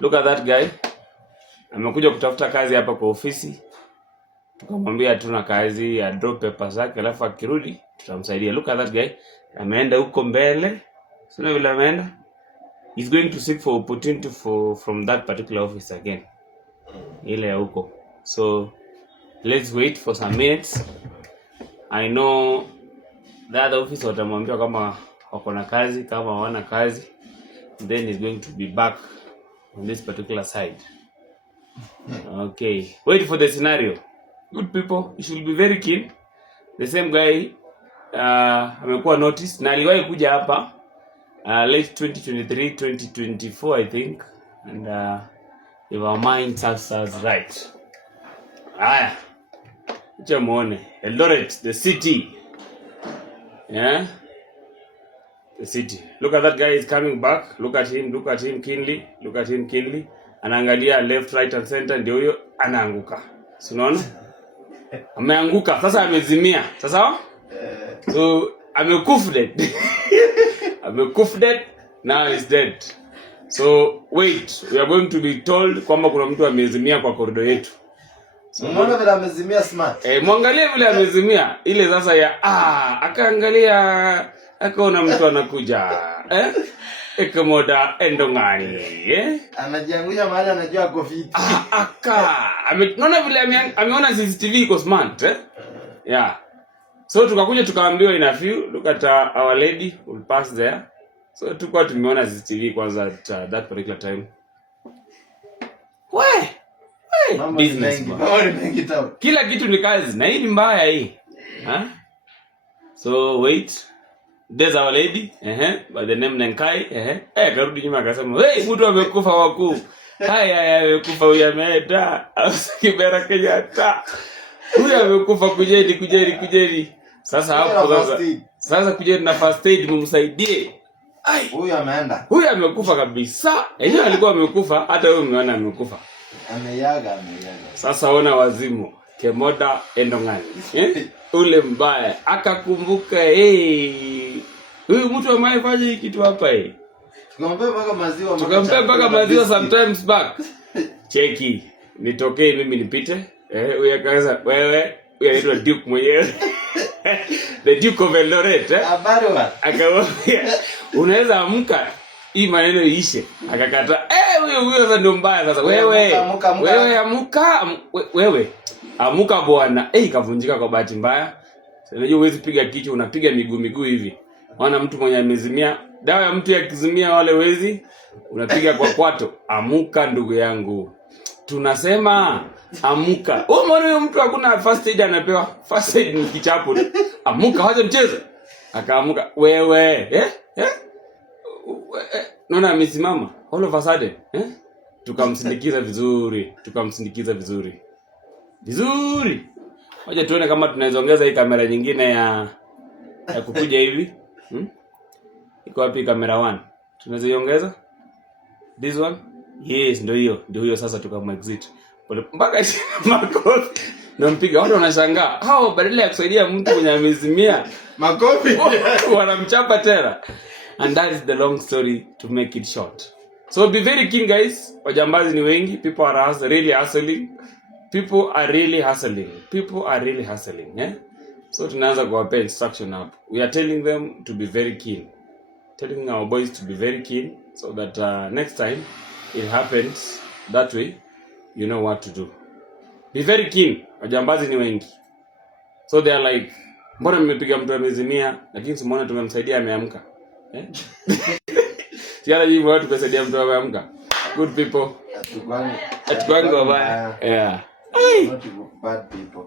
Look at that guy. Amekuja kutafuta kazi hapa kwa ofisi. Tukamwambia hatuna kazi, ya drop paper zake alafu akirudi tutamsaidia. Look at that guy. Ameenda huko mbele. Sio vile ameenda. He's going to seek for opportunity from that particular office again. Ile ya huko. So let's wait for some minutes. I know the other office watamwambia kama wako na kazi, kama hawana kazi, then he's going to be back on this particular side. Okay, wait for the scenario. Good people, you should be very keen. The same guy amekuwa notice na aliwahi kuja hapa late 2023 2024 I think, and if our mind serves us right. Haya, acha muone Eldoret, the city. Yeah, the city. Look at that guy, is coming back. Look at him keenly. Look at him keenly. Anaangalia left, right and center, ndio huyo anaanguka. Si unaona? Ameanguka, sasa amezimia. Sasa? So amekufded. Amekufded, now he's dead. So wait, we are going to be told kwamba kuna mtu amezimia kwa corridor yetu. So unaona vile amezimia smart. Muangalie vile amezimia ile sasa ya akaangalia akaona mtu anakuja. Ekomoda endongani. Anajiangusha mahali anajua ako fit. Unaona vile ameona CCTV iko smart, Yeah. So tukakuja tukaambiwa ina few, look at our lady will pass there. So tukua tumeona CCTV kwanza at that particular time. Business. Kila kitu ni kazi na hii ni mbaya hii. So wait. There's our lady, by the name Nenkai, karudi nyuma akasema, "Hey, mtu amekufa wakuu." Haya amekufa huyu ameenda. Kibera Kenyatta. Huyu amekufa kujeni. Sasa hapo sasa kujeni na first aid mumsaidie. Huyu ameenda. Huyu amekufa kabisa. Yeye alikuwa amekufa, hata wewe umeona amekufa. Ameyaga. Sasa ona wazimu. Kemoda endongani. Ule mbaya akakumbuka huyu mtu amefanya hiki kitu hapa Tukampea mpaka maziwa sometimes back. Cheki nitokee mimi nipite. Huyu akaanza wewe anaitwa Duke mwenyewe. The Duke of Eldoret. Akamwambia unaweza amka hii maneno iishe. Akakata huyo sasa ndio mbaya sasa. Wewe amuka bwana. Kavunjika kwa bahati mbaya. Unajua huwezi piga kichwa, unapiga miguu hivi. Wana mtu mwenye amezimia, dawa ya mtu yakizimia wale wezi, unapiga kwa kwato. Amuka ndugu yangu. Tunasema amuka. Umeona huyo mtu hakuna first aid anapewa. First aid ni kichapo. Amuka wacha mchezo. Akaamuka. Wewe, naona amesimama. All of a sudden, tukamsindikiza vizuri. Wacha tuone kama tunaweza ongeza hii kamera nyingine ya kukuja hivi. Iko wapi kamera 1? Tunaweza iongeza? This one? Yes, ndio hiyo sasa tukamexit. Mpaka makofi. Nampiga watu wanashangaa. Hao badala ya kusaidia mtu mwenye amezimia, makofi wanamchapa tena. And that is the long story to make it short. So be very keen guys. Wajambazi ni wengi. People are really hustling. So tunaanza kuwapea instruction hapo. We are telling them to be very keen. Telling our boys to be very keen so that next time it happens that way, you know what to do. Be very keen. Wajambazi ni wengi. So they are like, mbona mmepiga mtu amezimia lakini simuona tumemsaidia ameamka. Siara hivi watu kusaidia mtu ameamka. Good people. Atukwangu wabaya. Yeah. Not bad people.